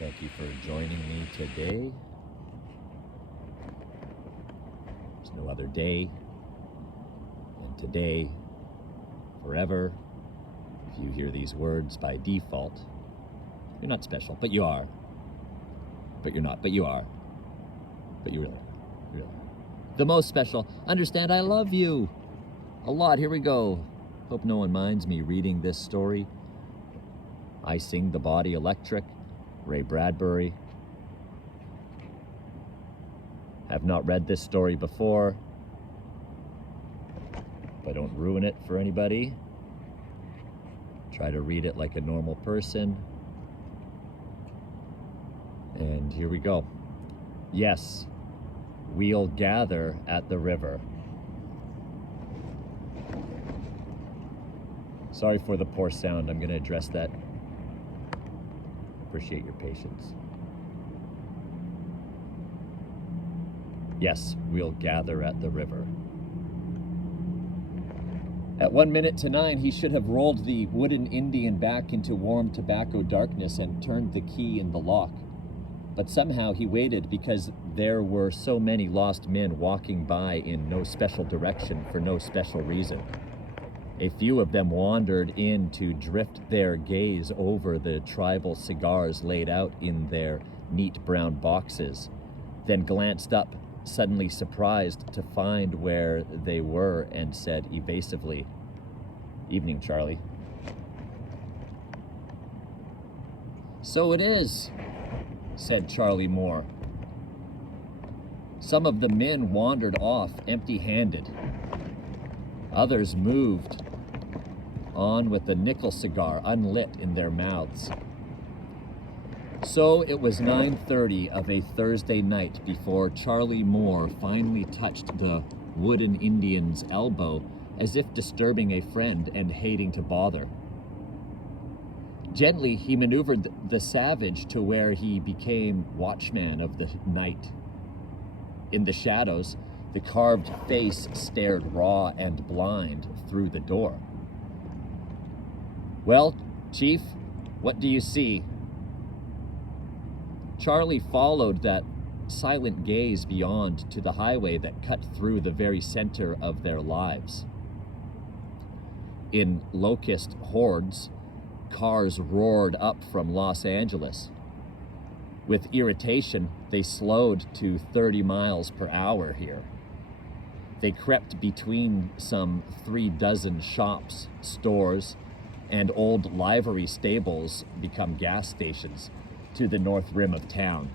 Thank you for joining me today. There's no other day than today, forever. If you hear these words by default, you're not special, but you are. But you're not, but you are. But you really are. You really are. The most special. Understand I love you a lot. Here we go. Hope no one minds me reading this story. I Sing the Body Electric, Ray Bradbury. Have not read this story before, but don't ruin it for anybody. Try to read it like a normal person. And here we go. Yes, we'll gather at the river. Sorry for the poor sound. I'm going to address that. Appreciate your patience. Yes, we'll gather at the river. At 1 minute to 9, he should have rolled the wooden Indian back into warm tobacco darkness and turned the key in the lock. But somehow he waited because there were so many lost men walking by in no special direction for no special reason. A few of them wandered in to drift their gaze over the tribal cigars laid out in their neat brown boxes, then glanced up, suddenly surprised to find where they were, and said evasively, "Evening, Charlie." "So it is," said Charlie Moore. Some of the men wandered off empty-handed. Others moved on with the nickel cigar unlit in their mouths. So it was 9:30 of a Thursday night before Charlie Moore finally touched the wooden Indian's elbow as if disturbing a friend and hating to bother. Gently, he maneuvered the savage to where he became watchman of the night. In the shadows, the carved face stared raw and blind through the door. "Well, Chief, what do you see?" Charlie followed that silent gaze beyond to the highway that cut through the very center of their lives. In locust hordes, cars roared up from Los Angeles. With irritation, they slowed to 30 miles per hour here. They crept between some 36 shops, stores, and old livery stables become gas stations to the north rim of town.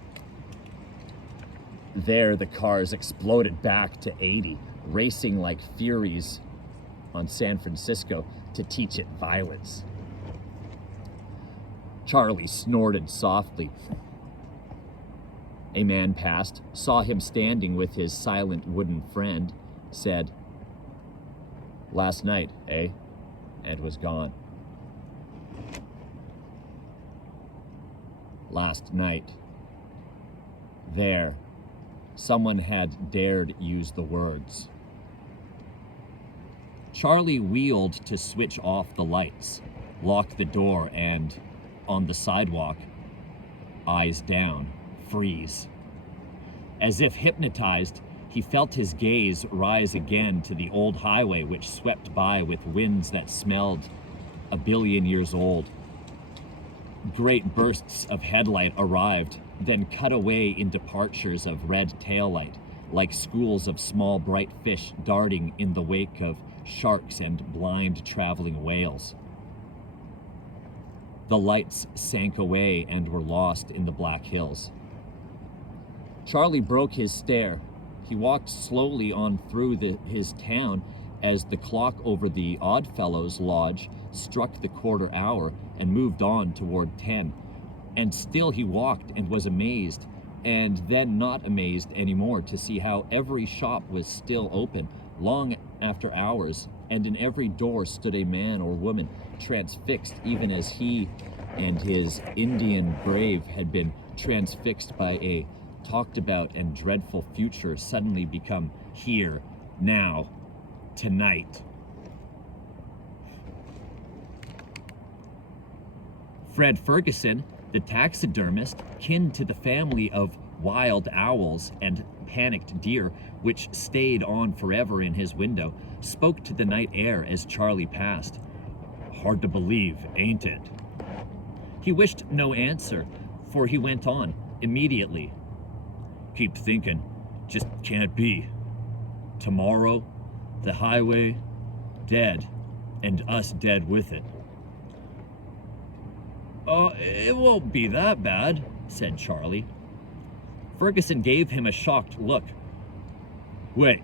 There, the cars exploded back to 80, racing like furies on San Francisco to teach it violence. Charlie snorted softly. A man passed, saw him standing with his silent wooden friend, said, "Last night, eh?" and was gone. Last night. There, someone had dared use the words. Charlie wheeled to switch off the lights, lock the door, and, on the sidewalk, eyes down, freeze. As if hypnotized, he felt his gaze rise again to the old highway which swept by with winds that smelled 1,000,000,000 years old. Great bursts of headlight arrived, then cut away in departures of red taillight, like schools of small bright fish darting in the wake of sharks and blind traveling whales. The lights sank away and were lost in the black hills. Charlie broke his stare. He walked slowly on through his town as the clock over the Oddfellows Lodge struck the quarter hour and moved on toward 10. And still he walked and was amazed, and then not amazed anymore to see how every shop was still open, long after hours, and in every door stood a man or woman, transfixed even as he and his Indian brave had been transfixed by a talked about and dreadful future suddenly become here, now, tonight. Fred Ferguson, The taxidermist, kin to the family of wild owls and panicked deer, which stayed on forever in his window, spoke to the night air as Charlie passed. "Hard to believe, ain't it?" He wished no answer, for he went on immediately. "Keep thinking, just can't be. Tomorrow, the highway, dead, and us dead with it." It won't be that bad," said Charlie. Ferguson gave him a shocked look. "Wait,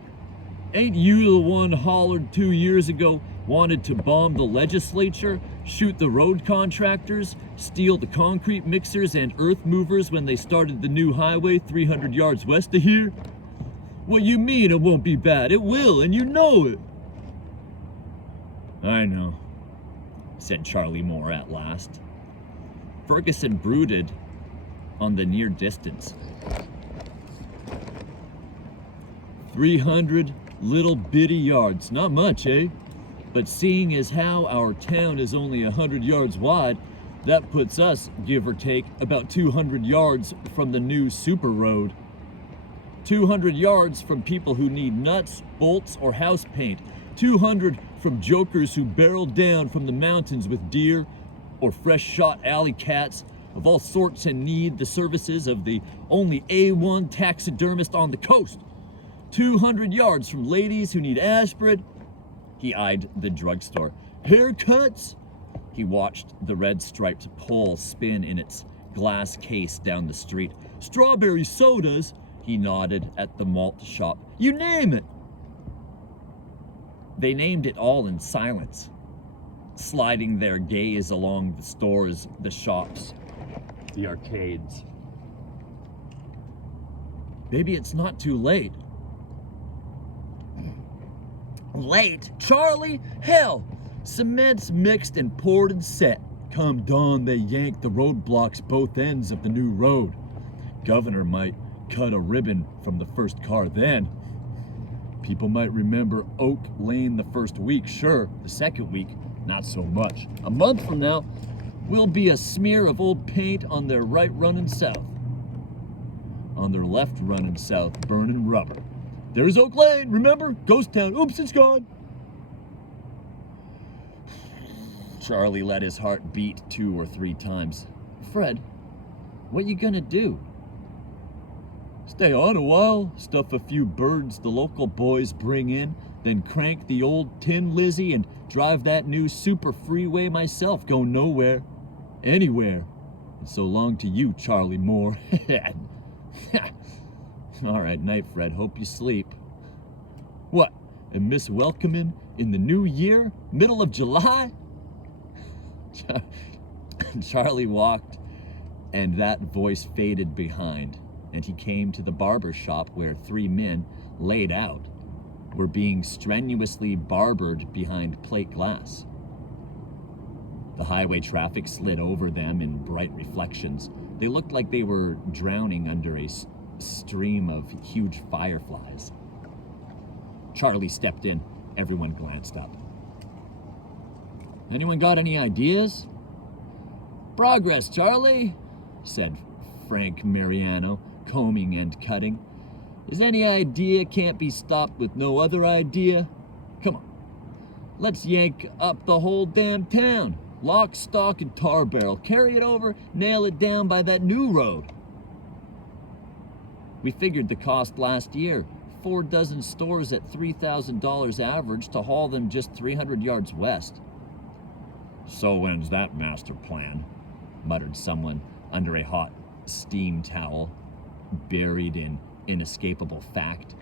ain't you the one hollered 2 years ago wanted to bomb the legislature, shoot the road contractors, steal the concrete mixers and earth movers when they started the new highway 300 yards west of here? What you mean it won't be bad? It will, and you know it." "I know," said Charlie Moore at last. Ferguson brooded on the near distance. 300 little bitty yards, not much, eh? But seeing as how our town is only 100 yards wide, that puts us, give or take, about 200 yards from the new super road. 200 yards from people who need nuts, bolts, or house paint. 200 from jokers who barreled down from the mountains with deer or fresh-shot alley cats of all sorts and need the services of the only A1 taxidermist on the coast. 200 yards from ladies who need aspirin. He eyed the drugstore. Haircuts? He watched the red-striped pole spin in its glass case down the street. Strawberry sodas? He nodded at the malt shop. You name it. They named it all in silence, sliding their gaze along the stores, the shops, the arcades. Maybe it's not too late. Late? Charlie? Hell! Cement's mixed and poured and set. Come dawn, they yank the roadblocks both ends of the new road. Governor might cut a ribbon from the first car then. People might remember Oak Lane the first week, sure. The second week, not so much. A month from now, we'll be a smear of old paint on their right running south. On their left running south, burning rubber. There's Oak Lane, remember? Ghost town. Oops, it's gone. Charlie let his heart beat 2 or 3 times. Fred, what you gonna do? Stay on a while, stuff a few birds the local boys bring in, then crank the old Tin Lizzie and drive that new super freeway myself, go nowhere, anywhere. And so long to you, Charlie Moore. All right, night, Fred. Hope you sleep. What, and Miss Welcomin' in the new year? Middle of July? Charlie walked, and that voice faded behind, and he came to the barber shop where 3 men, laid out, were being strenuously barbered behind plate glass. The highway traffic slid over them in bright reflections. They looked like they were drowning under a stream of huge fireflies. Charlie stepped in. Everyone glanced up. Anyone got any ideas? Progress, Charlie, said Frank Mariano, combing and cutting. Is any idea can't be stopped with no other idea? Come on. Let's yank up the whole damn town. Lock, stock, and tar barrel. Carry it over, nail it down by that new road. We figured the cost last year. 4 dozen stores at $3,000 average to haul them just 300 yards west. So ends that master plan, muttered someone under a hot steam towel, buried in inescapable fact.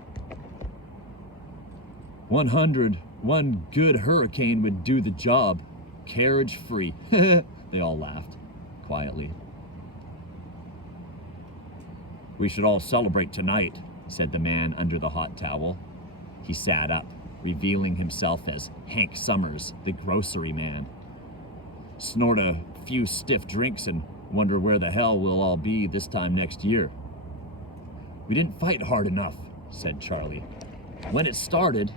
100, one good hurricane would do the job. Carriage free. They all laughed, quietly. We should all celebrate tonight, said the man under the hot towel. He sat up, revealing himself as Hank Summers, the grocery man. Snort a few stiff drinks and wonder where the hell we'll all be this time next year. We didn't fight hard enough, said Charlie. When it started,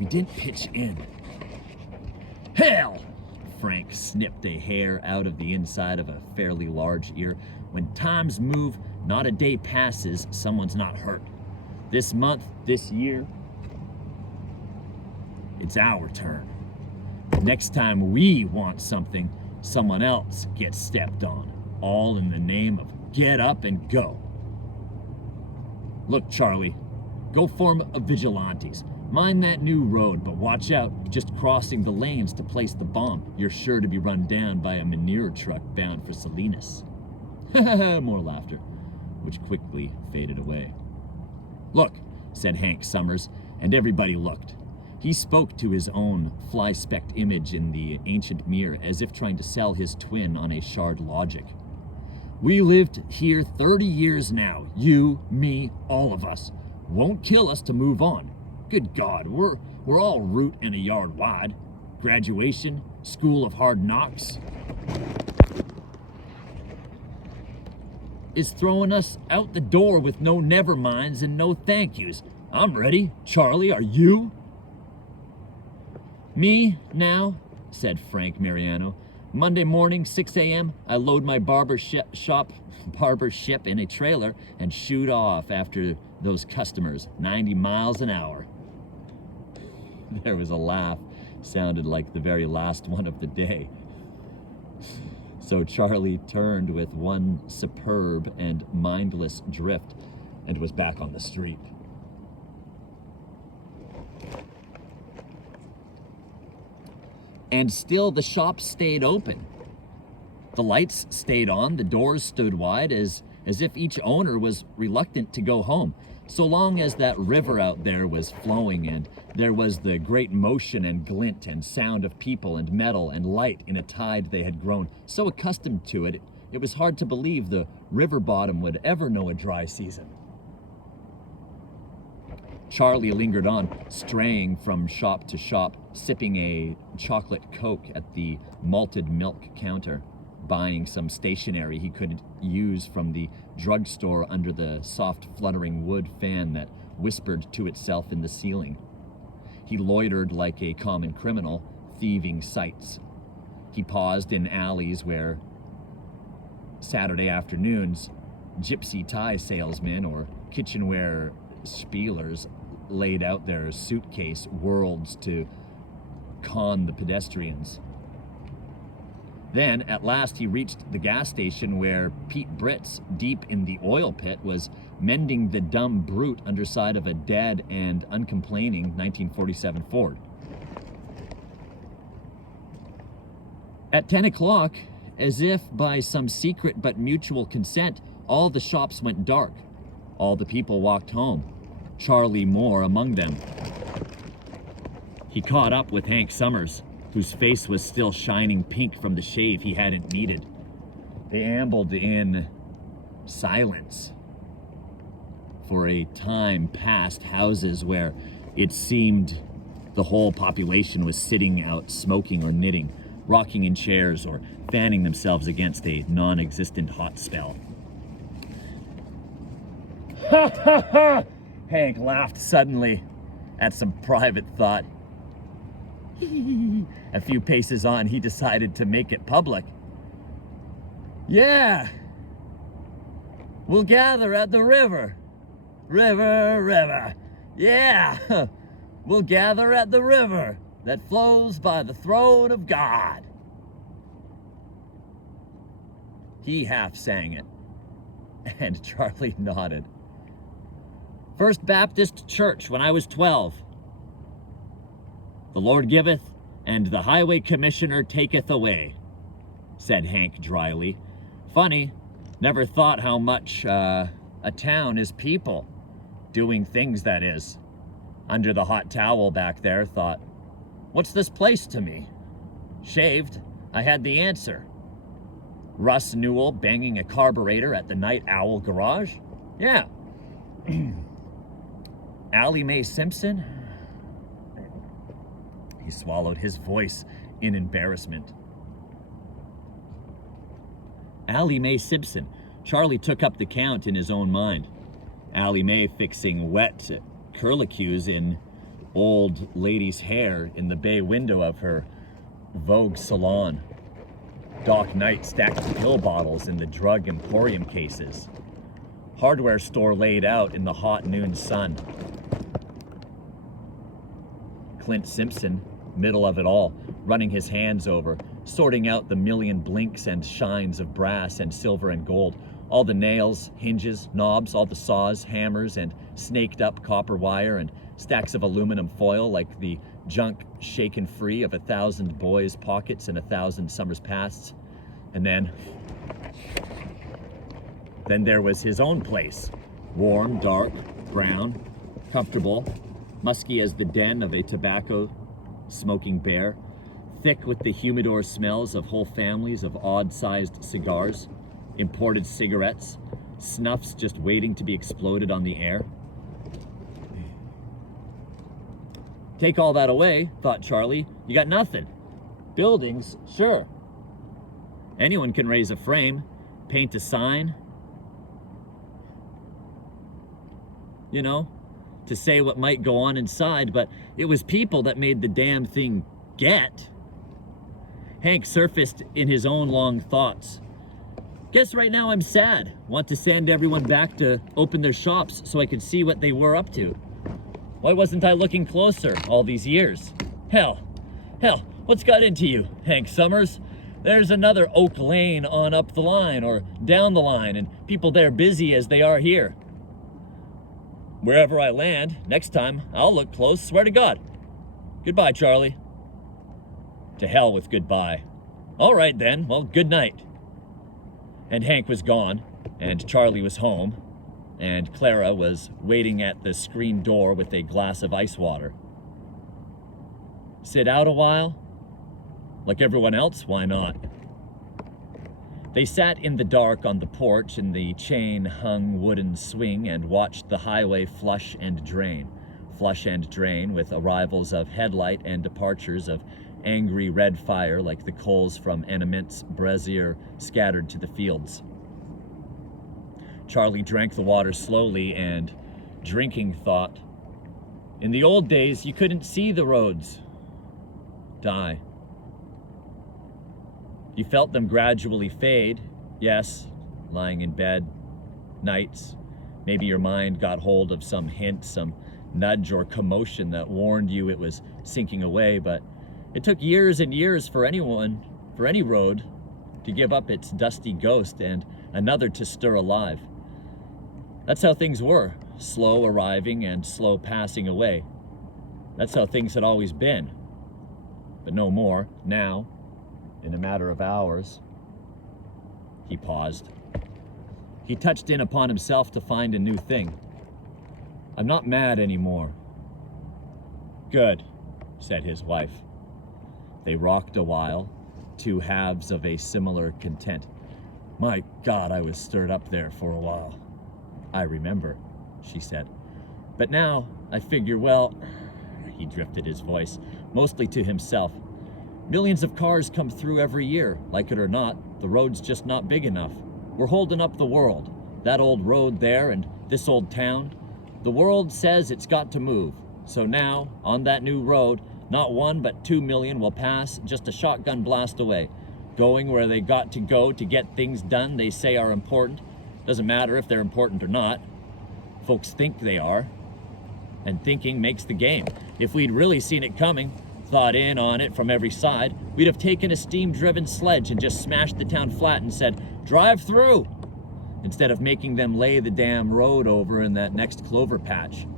we didn't pitch in. Hell! Frank snipped a hair out of the inside of a fairly large ear. When times move, not a day passes someone's not hurt. This month, this year, it's our turn. Next time we want something, someone else gets stepped on, all in the name of get up and go. Look, Charlie, go form a vigilantes. Mind that new road, but watch out. Just crossing the lanes to place the bomb, you're sure to be run down by a manure truck bound for Salinas. More laughter, which quickly faded away. Look, said Hank Summers, and everybody looked. He spoke to his own fly-specked image in the ancient mirror as if trying to sell his twin on a shard logic. We lived here 30 years now. You, me, all of us. Won't kill us to move on. Good God, we're all root and a yard wide. Graduation, school of hard knocks. Is throwing us out the door with no never-minds and no thank yous. I'm ready. Charlie, are you? Me, now, said Frank Mariano. Monday morning, 6 a.m., I load my barber ship in a trailer and shoot off after those customers, 90 miles an hour. There was a laugh, sounded like the very last one of the day. So Charlie turned with one superb and mindless drift and was back on the street. And still the shop stayed open. The lights stayed on, the doors stood wide as if each owner was reluctant to go home. So long as that river out there was flowing and there was the great motion and glint and sound of people and metal and light in a tide they had grown so accustomed to it, it was hard to believe the river bottom would ever know a dry season. Charlie lingered on, straying from shop to shop, sipping a chocolate Coke at the malted milk counter, buying some stationery he could use from the drugstore under the soft fluttering wood fan that whispered to itself in the ceiling. He loitered like a common criminal, thieving sights. He paused in alleys where Saturday afternoons gypsy tie salesmen or kitchenware spielers laid out their suitcase worlds to con the pedestrians. Then, at last, he reached the gas station where Pete Britz, deep in the oil pit, was mending the dumb brute underside of a dead and uncomplaining 1947 Ford. At 10 o'clock, as if by some secret but mutual consent, all the shops went dark. All the people walked home, Charlie Moore among them. He caught up with Hank Summers, whose face was still shining pink from the shave he hadn't needed. They ambled in silence for a time past houses where it seemed the whole population was sitting out smoking or knitting, rocking in chairs or fanning themselves against a non-existent hot spell. Ha ha ha! Hank laughed suddenly at some private thought. A few paces on, he decided to make it public. Yeah, we'll gather at the river. River. Yeah, we'll gather at the river that flows by the throne of God. He half sang it, and Charlie nodded. First Baptist Church when I was 12. The Lord giveth, and the highway commissioner taketh away, said Hank dryly. Funny, never thought how much a town is people. Doing things, that is. Under the hot towel back there, thought, what's this place to me? Shaved, I had the answer. Russ Newell banging a carburetor at the Night Owl garage? Yeah. Allie Mae Simpson? He swallowed, his voice in embarrassment. Allie Mae Simpson. Charlie took up the count in his own mind. Allie Mae fixing wet curlicues in old lady's hair in the bay window of her Vogue salon. Doc Knight stacked pill bottles in the drug emporium cases. Hardware store laid out in the hot noon sun. Clint Simpson, middle of it all, running his hands over, sorting out the million blinks and shines of brass and silver and gold, all the nails, hinges, knobs, all the saws, hammers, and snaked up copper wire and stacks of aluminum foil like the junk shaken free of 1,000 boys' pockets and 1,000 summers pasts. And then there was his own place. Warm, dark, brown, comfortable, musky as the den of a tobacco-smoking bear, thick with the humidor smells of whole families of odd-sized cigars, imported cigarettes, snuffs just waiting to be exploded on the air. Take all that away, thought Charlie, you got nothing. Buildings, sure. Anyone can raise a frame, paint a sign, you know, to say what might go on inside, but it was people that made the damn thing get. Hank surfaced in his own long thoughts. Guess right now I'm sad. Want to send everyone back to open their shops so I could see what they were up to. Why wasn't I looking closer all these years? Hell, what's got into you, Hank Summers? There's another Oak Lane on up the line or down the line, and people there busy as they are here. Wherever I land, next time, I'll look close, swear to God. Goodbye, Charlie. To hell with goodbye. All right then, well, good night. And Hank was gone, and Charlie was home, and Clara was waiting at the screen door with a glass of ice water. Sit out a while? Like everyone else, why not? They sat in the dark on the porch in the chain-hung wooden swing and watched the highway flush and drain with arrivals of headlight and departures of angry red fire like the coals from an immense brazier scattered to the fields. Charlie drank the water slowly and, drinking, thought, in the old days, you couldn't see the roads die. You felt them gradually fade, yes, lying in bed, nights. Maybe your mind got hold of some hint, some nudge or commotion that warned you it was sinking away, but it took years and years for any road to give up its dusty ghost and another to stir alive. That's how things were, slow arriving and slow passing away. That's how things had always been. But no more, now, in a matter of hours. He paused. He touched in upon himself to find a new thing. I'm not mad anymore. Good, said his wife. They rocked a while, two halves of a similar content. My God, I was stirred up there for a while. I remember, she said. But now, I figure, well, he drifted his voice, mostly to himself. Millions of cars come through every year. Like it or not, the road's just not big enough. We're holding up the world. That old road there and this old town. The world says it's got to move. So now, on that new road, not 1 but 2 million will pass just a shotgun blast away, going where they got to go to get things done they say are important. Doesn't matter if they're important or not. Folks think they are. And thinking makes the game. If we'd really seen it coming, thought in on it from every side, we'd have taken a steam-driven sledge and just smashed the town flat and said, drive through, instead of making them lay the damn road over in that next clover patch.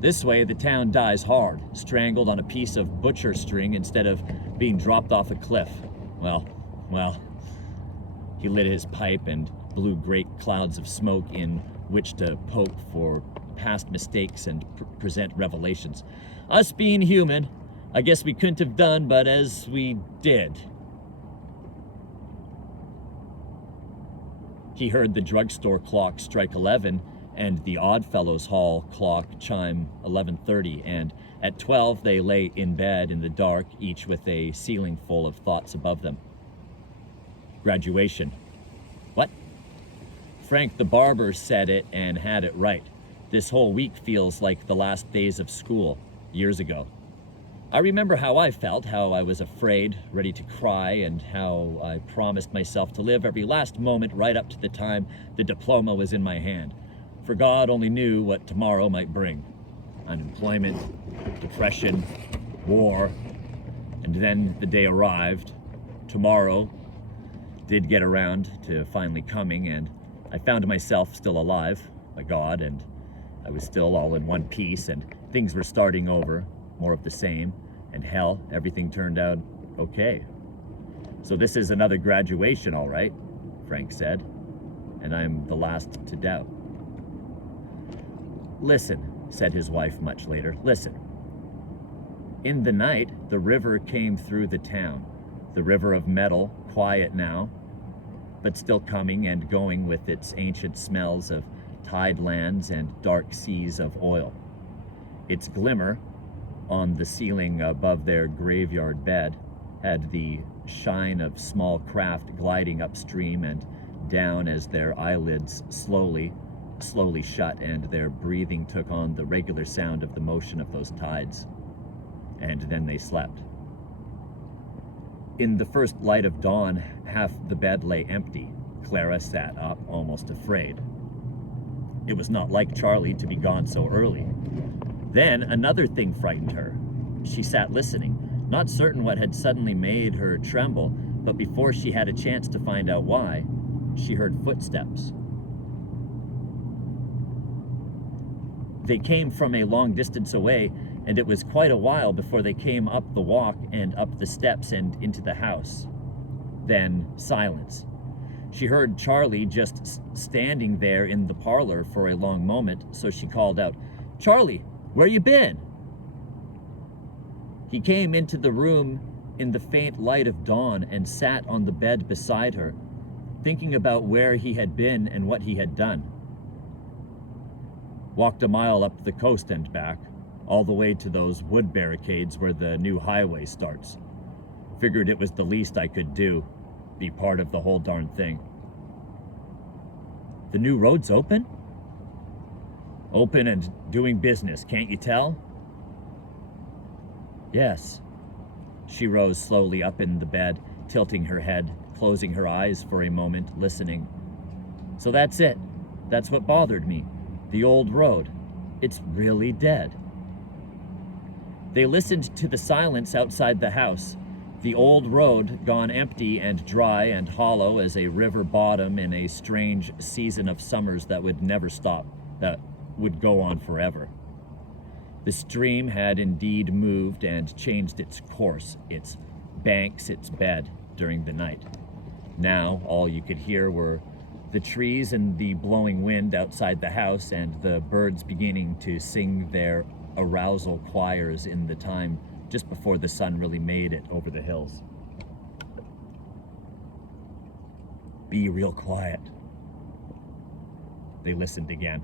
This way, the town dies hard, strangled on a piece of butcher string instead of being dropped off a cliff. Well, he lit his pipe and blew great clouds of smoke in which to poke for past mistakes and present revelations. Us being human, I guess we couldn't have done, but as we did. He heard the drugstore clock strike 11 and the Oddfellows Hall clock chime 11:30, and at 12 they lay in bed in the dark, each with a ceiling full of thoughts above them. Graduation. What? Frank the barber said it and had it right. This whole week feels like the last days of school, years ago. I remember how I felt, how I was afraid, ready to cry, and how I promised myself to live every last moment right up to the time the diploma was in my hand. For God only knew what tomorrow might bring. Unemployment, depression, war, and then the day arrived. Tomorrow did get around to finally coming, and I found myself still alive by God, and I was still all in one piece, and things were starting over, more of the same, and hell, everything turned out okay. So this is another graduation, all right, Frank said, and I'm the last to doubt. Listen, said his wife much later, listen. In the night, the river came through the town, the river of metal, quiet now, but still coming and going with its ancient smells of tide lands and dark seas of oil. Its glimmer on the ceiling above their graveyard bed had the shine of small craft gliding upstream and down as their eyelids slowly shut and their breathing took on the regular sound of the motion of those tides. And then they slept. In the first light of dawn, half the bed lay empty. Clara sat up, almost afraid. It was not like Charlie to be gone so early. Then another thing frightened her. She sat listening, not certain what had suddenly made her tremble, but before she had a chance to find out why, she heard footsteps. They came from a long distance away, and it was quite a while before they came up the walk and up the steps and into the house. Then silence. She heard Charlie just standing there in the parlor for a long moment, so she called out, "Charlie, where you been?" He came into the room in the faint light of dawn and sat on the bed beside her, thinking about where he had been and what he had done. Walked a mile up the coast and back, all the way to those wood barricades where the new highway starts. Figured it was the least I could do, be part of the whole darn thing. The new road's open? Open and doing business, can't you tell? Yes. She rose slowly up in the bed, tilting her head, closing her eyes for a moment, listening. So that's it. That's what bothered me. The old road. It's really dead. They listened to the silence outside the house. The old road gone empty and dry and hollow as a river bottom in a strange season of summers that would never stop, that would go on forever. The stream had indeed moved and changed its course, its banks, its bed during the night. Now all you could hear were the trees and the blowing wind outside the house and the birds beginning to sing their arousal choirs in the time just before the sun really made it over the hills. Be real quiet. They listened again.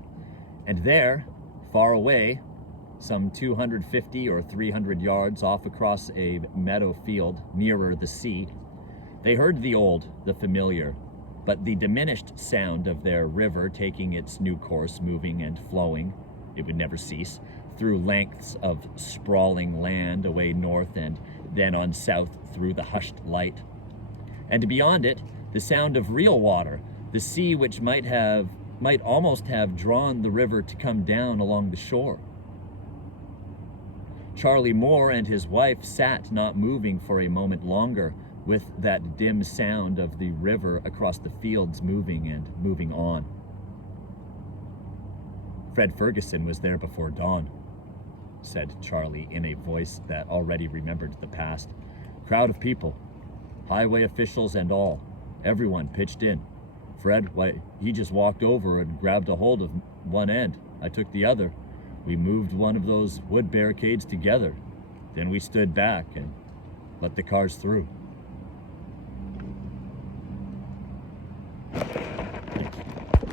And there, far away, some 250 or 300 yards off across a meadow field nearer the sea, they heard the old, the familiar, but the diminished sound of their river taking its new course, moving and flowing, it would never cease, through lengths of sprawling land away north and then on south through the hushed light. And beyond it, the sound of real water, the sea which might almost have drawn the river to come down along the shore. Charlie Moore and his wife sat not moving for a moment longer, with that dim sound of the river across the fields moving and moving on. Fred Ferguson was there before dawn, said Charlie in a voice that already remembered the past. Crowd of people, highway officials and all, everyone pitched in. Fred, why, he just walked over and grabbed a hold of one end. I took the other. We moved one of those wood barricades together. Then we stood back and let the cars through.